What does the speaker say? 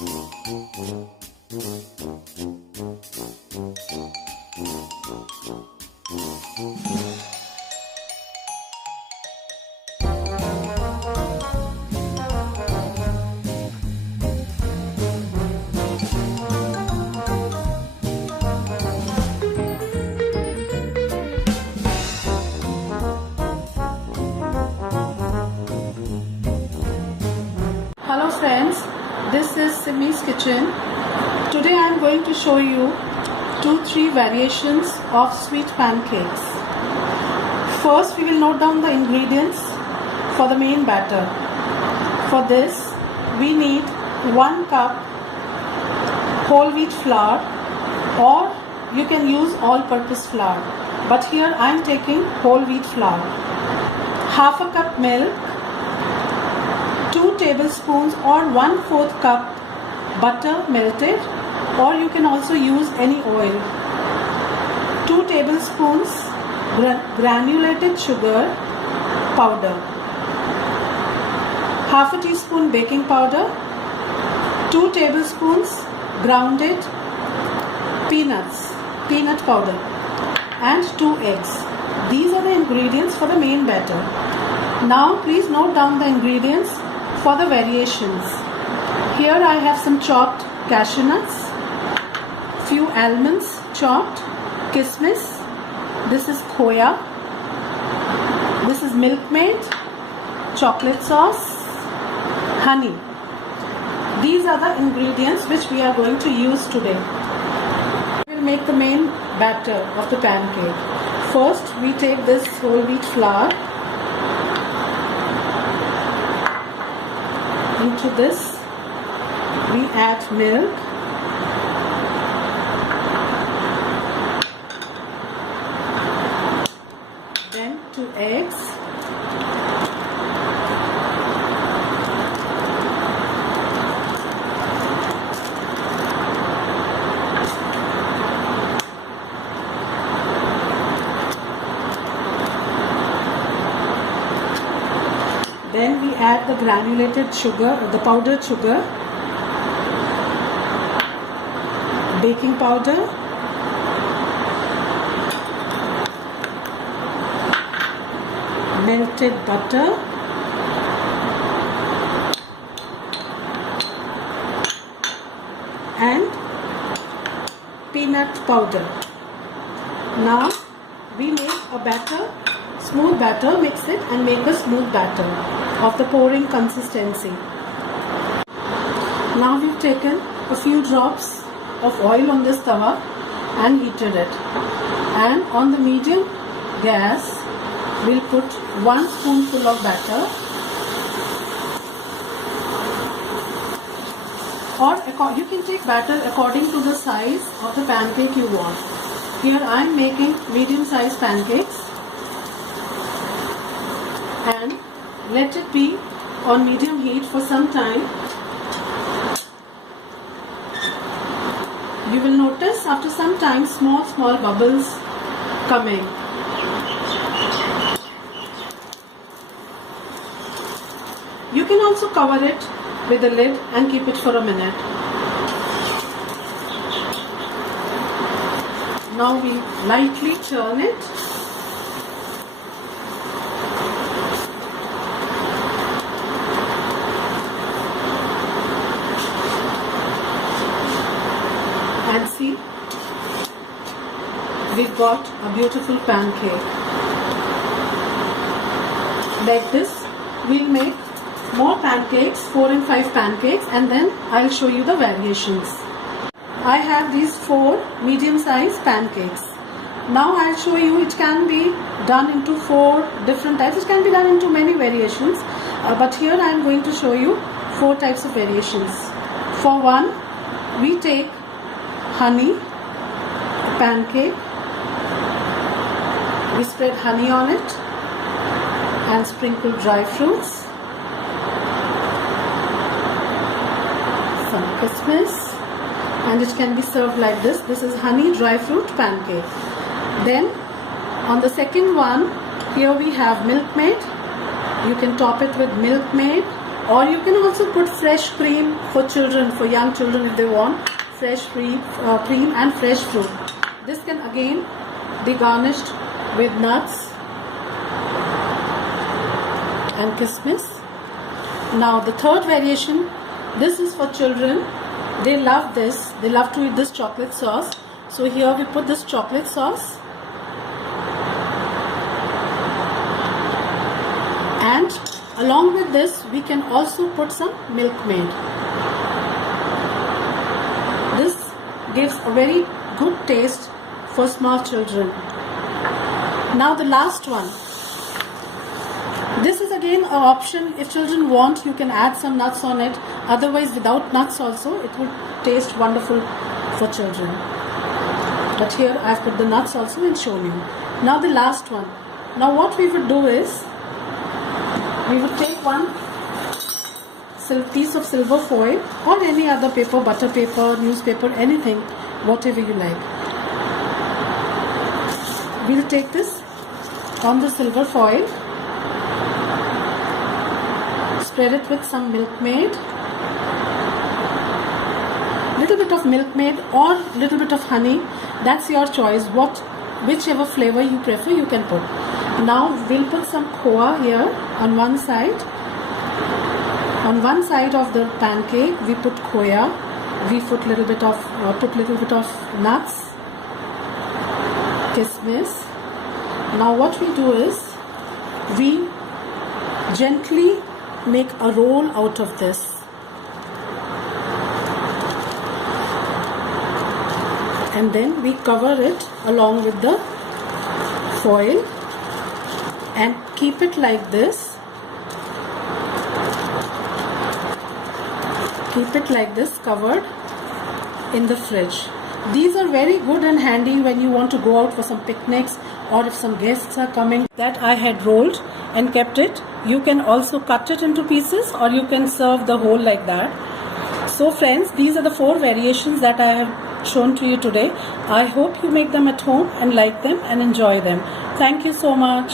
Hello friends, this is Simi's kitchen. Today I am going to show you 2-3 variations of sweet pancakes. First we will note down the ingredients for the main batter. For this we need 1 cup whole wheat flour, or you can use all-purpose flour, but here I am taking whole wheat flour. Half a cup milk, 2 tablespoons or 1/4 cup butter melted, or you can also use any oil. 2 tablespoons granulated sugar powder. Half a teaspoon baking powder. 2 tablespoons grounded peanut powder, and 2 eggs. These are the ingredients for the main batter. Now please note down the ingredients for the variations. Here I have some chopped cashew nuts, few almonds chopped, kismis, this is khoya, this is milkmaid, chocolate sauce, honey. These are the ingredients which we are going to use today. We will make the main batter of the pancake. First we take this whole wheat flour. Into this we add milk, then 2 eggs, then we add the granulated sugar, the powdered sugar, baking powder, melted butter, and peanut powder. Now we make a batter, smooth batter, mix it and make a smooth batter of the pouring consistency. Now we've taken a few drops of oil on this tawa and heated it, and on the medium gas we'll put 1 spoonful of batter, or you can take batter according to the size of the pancake you want. Here I am making medium sized pancakes, and let it be on medium heat for some time. You will notice after some time small bubbles coming. You can also cover it with a lid and keep it for a minute. Now we lightly turn it. And see, we've got a beautiful pancake. Like this, we'll make more pancakes, 4 and 5 pancakes, and then I'll show you the variations. I have these 4 medium-sized pancakes. Now I'll show you, it can be done into 4 different types. It can be done into many variations, but here I am going to show you 4 types of variations. For one, we take honey pancake. We spread honey on it and sprinkle dry fruits, some kismis, and it can be served like this. This is honey dry fruit pancake. Then on the second one, here we have milkmaid. You can top it with milkmaid Or you can also put fresh cream for children, for young children if they want fresh cream and fresh fruit. This can again be garnished with nuts and kismis. Now the third variation, this is for children. They love this. They love to eat this chocolate sauce. So here we put this chocolate sauce. And along with this, we can also put some milkmaid. This gives a very good taste for small children. Now the last one. This is again an option. If children want, you can add some nuts on it. Otherwise, without nuts also, it will taste wonderful for children. But here I have put the nuts also and shown you. Now the last one. Now what we would do is, we would take one piece of silver foil or any other paper, butter paper, newspaper, anything, whatever you like. We will take this on the silver foil, spread it with some milkmaid, little bit of milkmaid or little bit of honey. That's your choice. Whichever flavor you prefer, you can put. Now we'll put some khoa here on one side. On one side of the pancake, we put khoya. We put little bit of nuts, kismis. Now what we do is, we gently make a roll out of this. And then we cover it along with the foil and keep it like this. Keep it like this, covered in the fridge. These are very good and handy when you want to go out for some picnics or if some guests are coming. That I had rolled and kept it. You can also cut it into pieces or you can serve the whole like that. So friends, these are the 4 variations that I have shown to you today. I hope you make them at home and like them and enjoy them. Thank you so much.